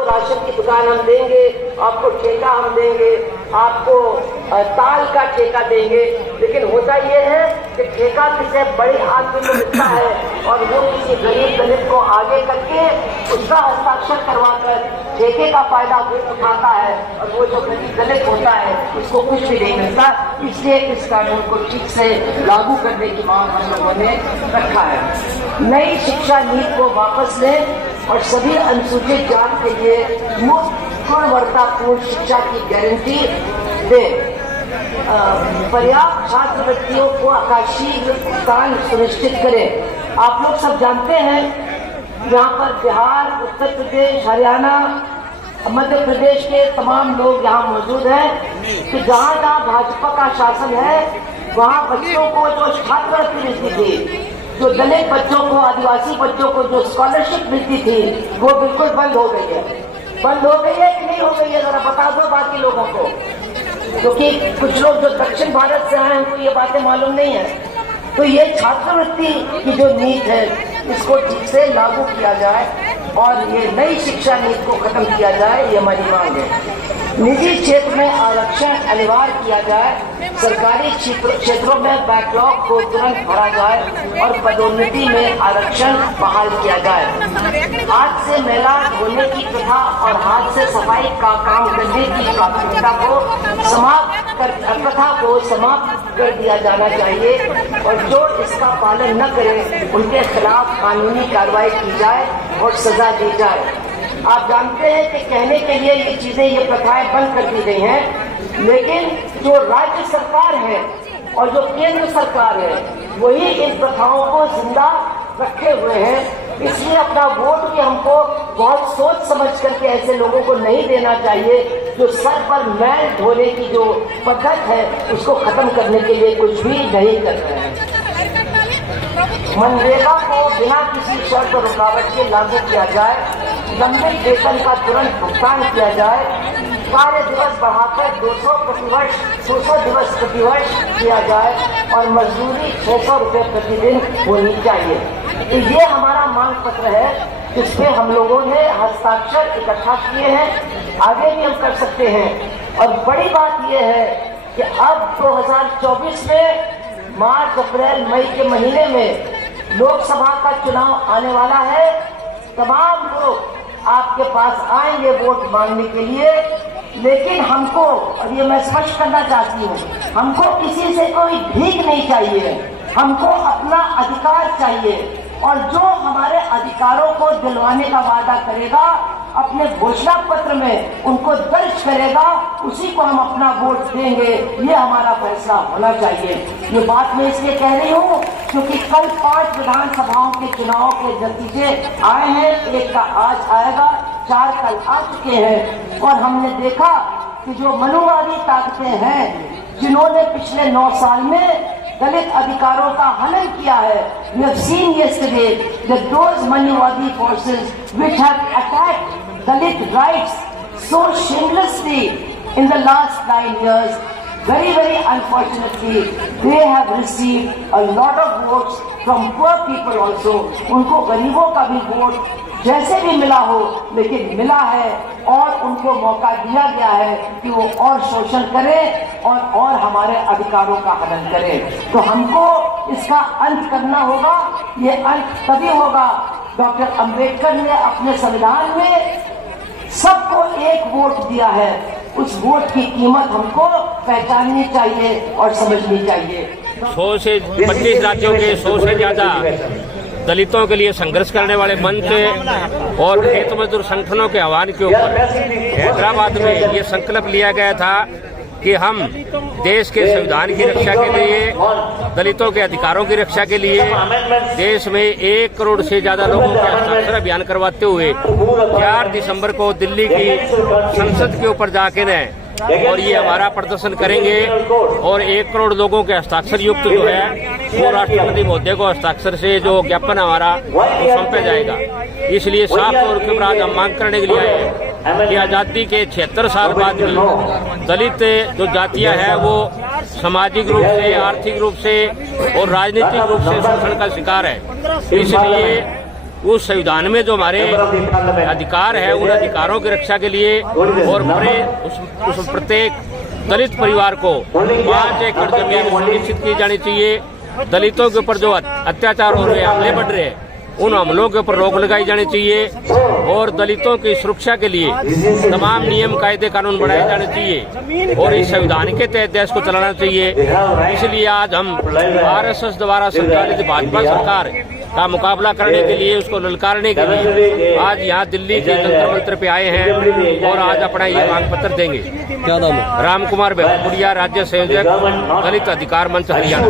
आपको राशन की दुकान हम देंगे, आपको ठेका हम देंगे, आपको ताल का ठेका देंगे। लेकिन होता ये है कि ठेका किसी बड़े आदमी को मिलता है और वो किसी गरीब दलित को आगे करके उसका हस्ताक्षर करवाकर ठेके का फायदा वो उठाता है और वो जो गरीब दलित होता है उसको कुछ भी नहीं मिलता। इसलिए इस कानून को ठीक से लागू करने की मांग हम लोगों ने रखा है। नई शिक्षा नीति को वापस लें और सभी अनुसूचित जाति के लिए मुफ्त गुणवत्तापूर्ण शिक्षा की गारंटी दें। पर्याप्त छात्रवृत्तियों को आकाशीय भुगतान सुनिश्चित करें। आप लोग सब जानते हैं यहाँ पर बिहार, उत्तर प्रदेश, हरियाणा, मध्य प्रदेश के तमाम लोग यहाँ मौजूद हैं कि जहाँ जहाँ भाजपा का शासन है वहाँ बच्चों को जो छात्रवृत्ति मिलती थी, जो दलित बच्चों को, आदिवासी बच्चों को जो स्कॉलरशिप मिलती थी, वो बिल्कुल बंद हो गई है। बंद हो गई है कि नहीं हो गई है, जरा बता दो बाकी लोगों को, क्योंकि कुछ लोग जो दक्षिण भारत से आए हैं उनको ये बातें मालूम नहीं है। तो ये छात्रवृत्ति की जो नीति है इसको ठीक से लागू किया जाए और ये नई शिक्षा नीति को खत्म किया जाए, ये हमारी मांग है। निजी क्षेत्र में आरक्षण अनिवार्य किया जाए, सरकारी क्षेत्रों में बैकलॉग को तुरंत भरा जाए और पदोन्नति में आरक्षण बहाल किया जाए। हाथ से मैला धोने की प्रथा और हाथ से सफाई का काम करने की प्राथमिकता को समाप्त कर दिया जाना चाहिए और जो इसका पालन न करें उनके खिलाफ कानूनी कार्रवाई की जाए और सजा दी जाए। आप जानते हैं कि कहने के लिए ये चीजें, ये प्रथाएं बंद कर दी गई हैं, लेकिन जो राज्य सरकार है और जो केंद्र सरकार है वही इन प्रथाओं को जिंदा रखे हुए हैं। इसलिए अपना वोट भी हमको बहुत सोच समझ करके ऐसे लोगों को नहीं देना चाहिए जो सर पर मैल ढोने की जो पद्धत है उसको खत्म करने के लिए कुछ भी नहीं कर रहे हैं। मनरेगा को बिना किसी शर्त और रुकावट के लागू किया जाए, लंबित वेतन का तुरंत भुगतान किया जाए, कार्य दिवस बढ़ाकर 200 दिवस प्रतिवर्ष किया जाए और मजदूरी 600 रुपये प्रतिदिन होनी चाहिए। तो ये हमारा मांग पत्र है जिसपे हम लोगों ने हस्ताक्षर इकट्ठा किए हैं, आगे भी हम कर सकते हैं। और बड़ी बात यह है कि अब 2024 में मार्च, अप्रैल, मई के महीने में लोकसभा का चुनाव आने वाला है। तमाम लोग आपके पास आएंगे वोट मांगने के लिए, लेकिन हमको, और ये मैं स्पष्ट करना चाहती हूँ, हमको किसी से कोई भीख नहीं चाहिए, हमको अपना अधिकार चाहिए। और जो हमारे अधिकारों को दिलवाने का वादा करेगा, अपने घोषणा पत्र में उनको दर्ज करेगा, उसी को हम अपना वोट देंगे। ये हमारा फैसला होना चाहिए। ये बात मैं इसलिए कह रही हूँ क्योंकि कल 5 विधानसभाओं के चुनाव के नतीजे आए हैं, एक का आज आएगा, 4 कल आ चुके हैं। और हमने देखा कि जो मनुवादी ताकतें हैं जिन्होंने पिछले 9 साल में दलित अधिकारों का हनन किया है, we have seen yesterday that those Manuvadi forces which have attacked Dalit rights so shamelessly in the last 9 years, very, very unfortunately, they have received a lot of votes from poor people also. उनको गरीबों का भी vote जैसे भी मिला हो, लेकिन मिला है और उनको मौका दिया गया है कि वो और शोषण करें और हमारे अधिकारों का हनन करें। तो हमको इसका अंत करना होगा। ये अंत तभी होगा, डॉक्टर अंबेडकर ने अपने संविधान में सबको एक वोट दिया है, उस वोट की कीमत हमको पहचाननी चाहिए और समझनी चाहिए। 100 से 25 राज्यों के 100 से ज्यादा दलितों के लिए संघर्ष करने वाले मंच और खेत मजदूर संगठनों के आह्वान के ऊपर हैदराबाद में ये संकल्प लिया गया था कि हम देश के संविधान की रक्षा के लिए, दलितों के अधिकारों की रक्षा के लिए देश में 1 करोड़ से ज्यादा लोगों के हस्ताक्षर अभियान करवाते हुए 4 दिसंबर को दिल्ली की संसद के ऊपर जाके और ये हमारा प्रदर्शन करेंगे और 1 करोड़ लोगों के हस्ताक्षर युक्त जो है वो राष्ट्रपति महोदय को हस्ताक्षर से जो ज्ञापन हमारा वो सौंपा जाएगा। इसलिए साफ तौर पर आज हम मांग करने के लिए आए हैं कि आजादी के 76 साल बाद भी दलित जो जातियां हैं वो सामाजिक रूप से, आर्थिक रूप से और राजनीतिक रूप से शोषण का शिकार है। इसलिए उस संविधान में जो हमारे अधिकार है उन अधिकारों की रक्षा के लिए और उस प्रत्येक दलित परिवार को 5 एकड़ जमीन सुनिश्चित की जानी चाहिए। दलितों के ऊपर जो अत्याचार हो रहे हैं, हमले बढ़ रहे हैं, उन हमलों के ऊपर रोक लगाई जानी चाहिए और दलितों की सुरक्षा के लिए तमाम नियम कायदे कानून बढ़ाए जाने चाहिए और इस संविधान के तहत देश को चलाना चाहिए। इसलिए आज हम आरएसएस द्वारा संचालित भाजपा सरकार का मुकाबला करने के लिए, उसको ललकारने के लिए आज यहाँ दिल्ली के जंतर मंतर पे आए हैं और आज अपना ये मांग पत्र देंगे। क्या नाम है? राम कुमार बेहुपुरिया, राज्य संयोजक, दलित अधिकार मंच हरियाणा।